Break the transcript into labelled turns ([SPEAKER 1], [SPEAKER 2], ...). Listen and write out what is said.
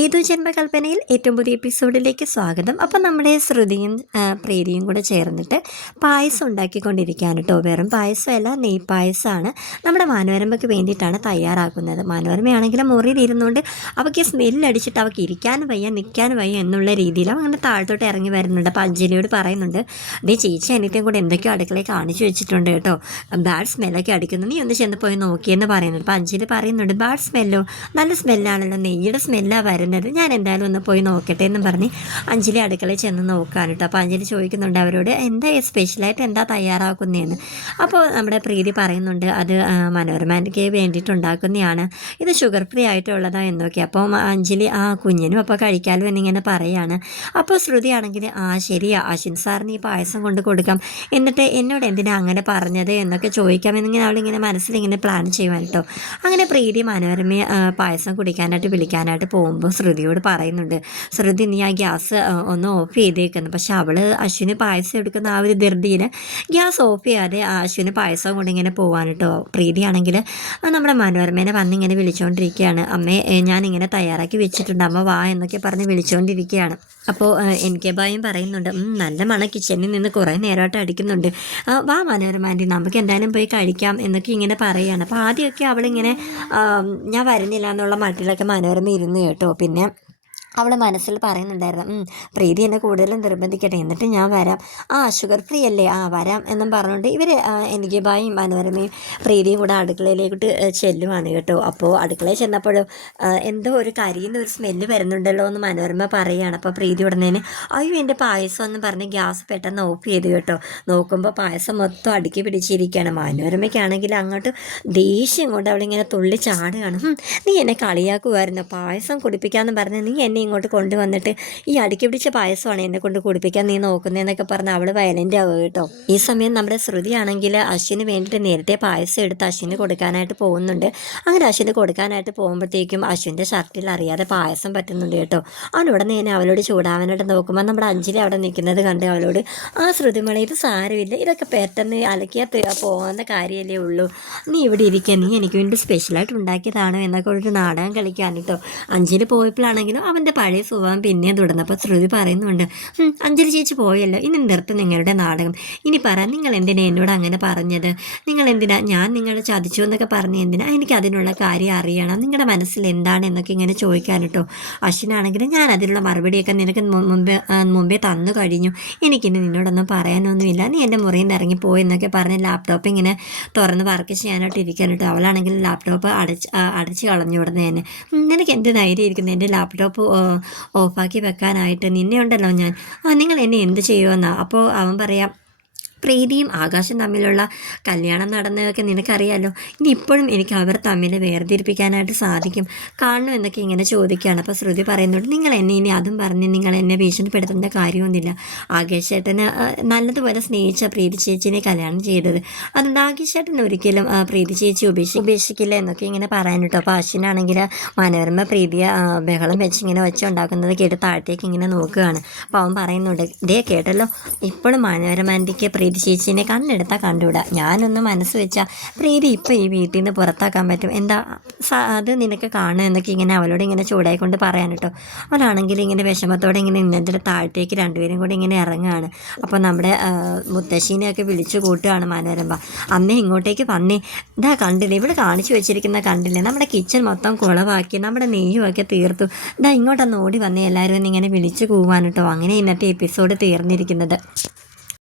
[SPEAKER 1] ഏതു ജന്മകൽപ്പനയിൽ ഏറ്റവും പുതിയ എപ്പിസോഡിലേക്ക് സ്വാഗതം. അപ്പം നമ്മുടെ ശ്രുതിയും പ്രീതിയും കൂടെ ചേർന്നിട്ട് പായസം ഉണ്ടാക്കിക്കൊണ്ടിരിക്കുകയാണ് കേട്ടോ. വെറും പായസമല്ല നെയ് പായസമാണ് നമ്മുടെ മാനോരമയ്ക്ക് വേണ്ടിയിട്ടാണ് തയ്യാറാക്കുന്നത്. മാനോരമയാണെങ്കിൽ മുറിയിൽ ഇരുന്നുകൊണ്ട് അവയ്ക്ക് സ്മെല്ലടിച്ചിട്ട് അവൾക്ക് ഇരിക്കാനും വയ്യ നിൽക്കാനും വയ്യ എന്നുള്ള രീതിയിൽ അങ്ങനെ താഴത്തോട്ട് ഇറങ്ങി വരുന്നുണ്ട്. അപ്പം അഞ്ജലിയോട് പറയുന്നുണ്ട് ദേ ചേച്ചി അനിയത്തെയും കൂടെ എന്തൊക്കെയോ അടുക്കളയിൽ കാണിച്ചു വെച്ചിട്ടുണ്ട് കേട്ടോ. ബാഡ് സ്മെല്ലൊക്കെ അടിക്കുന്നു. നീ ഒന്ന് ചെന്ന് പോയി നോക്കിയെന്ന് പറയുന്നുണ്ട്. അപ്പം അഞ്ജലി പറയുന്നുണ്ട് ബാഡ് സ്മെല്ലോ. നല്ല സ്മെല്ലാണല്ലോ. നെയ്യുടെ സ്മെല്ലാണ് വരുന്നത് ഞാൻ എന്തായാലും ഒന്ന് പോയി നോക്കട്ടെ എന്നും പറഞ്ഞ് അഞ്ജലി അടുക്കളയിൽ ചെന്ന് നോക്കാൻ കേട്ടോ. അപ്പോൾ അഞ്ജലി ചോദിക്കുന്നുണ്ട് അവരോട് എന്താ സ്പെഷ്യലായിട്ട് എന്താ തയ്യാറാക്കുന്നതെന്ന് അപ്പോൾ നമ്മുടെ പ്രീതി പറയുന്നുണ്ട് അത് മനോരമയ്ക്ക് വേണ്ടിയിട്ട് ഉണ്ടാക്കുന്നതാണ് ഇത് ഷുഗർ ഫ്രീ ആയിട്ടുള്ളതാ എന്നൊക്കെ. അപ്പോൾ അഞ്ജലി ആ കുഞ്ഞിനും അപ്പോൾ കഴിക്കാലോ എന്നിങ്ങനെ പറയാണ്. അപ്പോൾ ശ്രുതി ആണെങ്കിൽ ആ ശരിയാ അശ്വിൻ സാറിന് ഈ പായസം കൊണ്ട് കൊടുക്കാം. എന്നിട്ട് എന്നോട് എന്തിനാ അങ്ങനെ പറഞ്ഞത്? എന്നൊക്കെ ചോദിക്കാം എന്നിങ്ങനെ അവളിങ്ങനെ മനസ്സിലിങ്ങനെ പ്ലാൻ ചെയ്യുവാൻ കേട്ടോ. അങ്ങനെ പ്രീതി മനോരമയെ പായസം കുടിക്കാനായിട്ട് വിളിക്കാനായിട്ട് പോകുമ്പോൾ ശ്രുതിയോട് പറയുന്നുണ്ട് ശ്രുതി നീ ആ ഗ്യാസ് ഒന്ന് ഓഫ് ചെയ്തേക്കുന്നു. പക്ഷെ അവൾ അശ്വിന് പായസം എടുക്കുന്ന ആ ഒരു ധൃതിയിൽ ഗ്യാസ് ഓഫ് ചെയ്യാതെ അശ്വിന് പായസം കൊണ്ട് ഇങ്ങനെ പോകാൻ കേട്ടോ. പ്രീതിയാണെങ്കിൽ നമ്മുടെ മനോരമേനെ വന്നിങ്ങനെ വിളിച്ചുകൊണ്ടിരിക്കുകയാണ് അമ്മേ ഞാനിങ്ങനെ തയ്യാറാക്കി വെച്ചിട്ടുണ്ട്. അമ്മ വാ എന്നൊക്കെ പറഞ്ഞ് വിളിച്ചുകൊണ്ടിരിക്കുകയാണ് അപ്പോൾ എൻ കെ ബായും പറയുന്നുണ്ട് നല്ല മണ കിച്ചണിൽ നിന്ന് കുറേ നേരമായിട്ട് അടിക്കുന്നുണ്ട്. വാ മനോരമ ആന്റി നമുക്ക് എന്തായാലും പോയി കഴിക്കാം എന്നൊക്കെ ഇങ്ങനെ പറയുകയാണ്. അപ്പോൾ ആദ്യമൊക്കെ അവളിങ്ങനെ ഞാൻ വരുന്നില്ല എന്നുള്ള മട്ടിലൊക്കെ മനോരമ ഇരുന്ന് കേട്ടോ. പിന്നെ അവൾ മനസ്സിൽ പറയുന്നുണ്ടായിരുന്നു "ഉം, പ്രീതി എന്നെ കൂടുതലും നിർബന്ധിക്കട്ടെ എന്നിട്ട് ഞാൻ വരാം. ആ ഷുഗർ ഫ്രീ അല്ലേ? ആ വരാം എന്നും പറഞ്ഞുകൊണ്ട് ഇവർ എനിക്ക് ബായും മനോരമയും പ്രീതിയും കൂടെ അടുക്കളയിലേക്കിട്ട് ചെല്ലുവാണ് കേട്ടോ. അപ്പോൾ അടുക്കളയിൽ ചെന്നപ്പോഴും എന്തോ ഒരു കരിയുന്ന ഒരു സ്മെല്ല് വരുന്നുണ്ടല്ലോ എന്ന് മനോരമ പറയുകയാണ്. അപ്പോൾ പ്രീതി ഉടനെ അയ്യോ എന്റെ പായസം എന്ന് പറഞ്ഞ് ഗ്യാസ് പെട്ടെന്ന് ഓഫ് ചെയ്തു കേട്ടോ. നോക്കുമ്പോൾ പായസം മൊത്തം അടുക്കി പിടിച്ചിരിക്കുകയാണ്. മനോരമയ്ക്കാണെങ്കിൽ അങ്ങോട്ട് ദേഷ്യം കൊണ്ട് അവളിങ്ങനെ തുള്ളി ചാടുകയാണ്. നീ എന്നെ കളിയാക്കുമായിരുന്നു പായസം കുടിപ്പിക്കാമെന്ന് പറഞ്ഞ് നീ എന്നെ ഇങ്ങോട്ട് കൊണ്ടുവന്നിട്ട് ഈ അടുക്കി പിടിച്ച പായസമാണ് എന്നെ കൊണ്ട് കുടിപ്പിക്കാൻ നീ നോക്കുന്നതെന്നൊക്കെ പറഞ്ഞ് അവൾ വയലന്റ് ആവുക കേട്ടോ. ഈ സമയം നമ്മുടെ ശ്രുതി ആണെങ്കിൽ അശ്വിന് വേണ്ടിയിട്ട് നേരത്തെ പായസം എടുത്ത് അശ്വിന് കൊടുക്കാനായിട്ട് പോകുന്നുണ്ട്. അങ്ങനെ അശ്വിന് കൊടുക്കാനായിട്ട് പോകുമ്പോഴത്തേക്കും അശ്വിന്റെ ഷർട്ടിൽ അറിയാതെ പായസം പറ്റുന്നുണ്ട് കേട്ടോ. അവനോട് തന്നെ അവളോട് ചൂടാവാനായിട്ട് നോക്കുമ്പോൾ നമ്മുടെ അഞ്ജലി അവിടെ നിൽക്കുന്നത് കണ്ട് അവളോട് ആ ശ്രുതിമളി ഇത് സാരമില്ല. ഇതൊക്കെ പെട്ടെന്ന് അലക്കിയാൽ പോകുന്ന കാര്യമല്ലേ ഉള്ളൂ. നീ ഇവിടെ ഇരിക്കുക നീ എനിക്ക് വേണ്ടി സ്പെഷ്യലായിട്ട് ഉണ്ടാക്കിയതാണോ? എന്നൊക്കെ ഒരു നാടകം കളിക്കാൻ കേട്ടോ. അഞ്ജലി പോയപ്പോഴാണെങ്കിലും അവന്റെ പഴയ സ്വഭാവം പിന്നെയും തുടർന്നപ്പോൾ ശ്രുതി പറയുന്നുണ്ട് അഞ്ജലി ചേച്ചി പോയല്ലോ. ഇനി നിർത്തും നിങ്ങളുടെ നാടകം. ഇനി പറ നിങ്ങൾ എന്തിനാ എന്നോട് അങ്ങനെ പറഞ്ഞത്? നിങ്ങൾ എന്തിനാ? ഞാൻ നിങ്ങളെ ചതിച്ചു എന്നൊക്കെ പറഞ്ഞ് എന്തിനാ? എനിക്ക് അതിനുള്ള കാര്യം അറിയണം. നിങ്ങളുടെ മനസ്സിൽ എന്താണ് എന്നൊക്കെ ഇങ്ങനെ ചോദിക്കാൻ കേട്ടോ. അശ്വിനാണെങ്കിലും ഞാൻ അതിനുള്ള മറുപടിയൊക്കെ നിനക്ക് മുമ്പേ മുമ്പേ തന്നു കഴിഞ്ഞു. എനിക്കിനി നിന്നോടൊന്നും പറയാനൊന്നുമില്ല. നീ എന്റെ മുറിയിൽ നിന്ന് ഇറങ്ങി പോയെന്നൊക്കെ പറഞ്ഞ് ലാപ്ടോപ്പ് ഇങ്ങനെ തുറന്ന് വർക്ക് ചെയ്യാനായിട്ട് ഇരിക്കാൻ കേട്ടോ. അവളാണെങ്കിൽ ലാപ്ടോപ്പ് അടച്ച് അടച്ച് കളഞ്ഞു വിടുന്ന തന്നെ നിനക്ക് എന്ത് ധൈര്യം ഇരിക്കുന്നത് എന്റെ ലാപ്ടോപ്പ് ഓഫാക്കി വെക്കാനായിട്ട് നിന്നെ ഉണ്ടല്ലോ ഞാൻ ആ നിങ്ങൾ എന്നെ എന്ത് ചെയ്യുമെന്നാ അപ്പോൾ അവൻ പറയാം പ്രീതിയും ആകാശം തമ്മിലുള്ള കല്യാണം നടന്നതൊക്കെ നിനക്കറിയാലോ? ഇനി ഇപ്പോഴും എനിക്ക് അവർ തമ്മിൽ വേർതിരിപ്പിക്കാനായിട്ട് സാധിക്കും. കാണണം എന്നൊക്കെ ഇങ്ങനെ ചോദിക്കുകയാണ്. അപ്പോൾ ശ്രുതി പറയുന്നുണ്ട് നിങ്ങൾ എന്നെ ഇനി അതും പറഞ്ഞ് നിങ്ങൾ എന്നെ ഭീഷണിപ്പെടുത്തേണ്ട കാര്യമൊന്നുമില്ല. ആകേഷ് ചേട്ടന് നല്ലതുപോലെ സ്നേഹിച്ച പ്രീതി ചേച്ചിനെ കല്യാണം ചെയ്തത്. അതുകൊണ്ട് ആകേഷ് ചേട്ടൻ ഒരിക്കലും പ്രീതി ചേച്ചി ഉപേക്ഷി ഉപേക്ഷിക്കില്ല എന്നൊക്കെ ഇങ്ങനെ പറയാൻ കേട്ടോ അപ്പോൾ അശ്വിനാണെങ്കിൽ മനോരമ പ്രീതിയെ ബഹളം വെച്ച് ഇങ്ങനെ വെച്ചുണ്ടാക്കുന്നത് കേട്ട് താഴത്തേക്ക് ഇങ്ങനെ നോക്കുകയാണ്. അപ്പോൾ അവൻ പറയുന്നുണ്ട് ഇതേ കേട്ടല്ലോ? ഇപ്പോഴും മനോരമാന്റിക്ക് പ്രീതി ചേച്ചീനെ കണ്ണെടുത്താൽ കണ്ടുവിടാ ഞാനൊന്ന് മനസ്സ് വെച്ചാൽ പ്രീതി ഇപ്പോൾ ഈ വീട്ടിൽ നിന്ന് പുറത്താക്കാൻ പറ്റും. എന്താ അത് നിനക്ക് കാണുക എന്നൊക്കെ ഇങ്ങനെ അവളോട് ഇങ്ങനെ ചൂടായി കൊണ്ട് പറയാൻ കേട്ടോ. അവളാണെങ്കിൽ ഇങ്ങനെ വിഷമത്തോടെ ഇങ്ങനെ ഇന്നത്തെ താഴത്തേക്ക് രണ്ടുപേരും കൂടി ഇങ്ങനെ ഇറങ്ങുകയാണ് അപ്പോൾ നമ്മുടെ മുത്തശ്ശീനെയൊക്കെ വിളിച്ചു കൂട്ടുകയാണ് മനോരമ. അമ്മ ഇങ്ങോട്ടേക്ക് വന്നേ. ഇതാ കണ്ടില്ലേ ഇവിടെ കാണിച്ചു വെച്ചിരിക്കുന്ന കണ്ടില്ലേ നമ്മുടെ കിച്ചൺ മൊത്തം കുളവാക്കി നമ്മുടെ നെയ്യുമൊക്കെ തീർത്തു. ഇതാ ഇങ്ങോട്ടൊന്ന് ഓടി വന്നേ എല്ലാവരും ഇങ്ങനെ വിളിച്ചു കൂവാൻ കേട്ടോ. അങ്ങനെ ഇന്നത്തെ എപ്പിസോഡ് തീർന്നിരിക്കുന്നത്.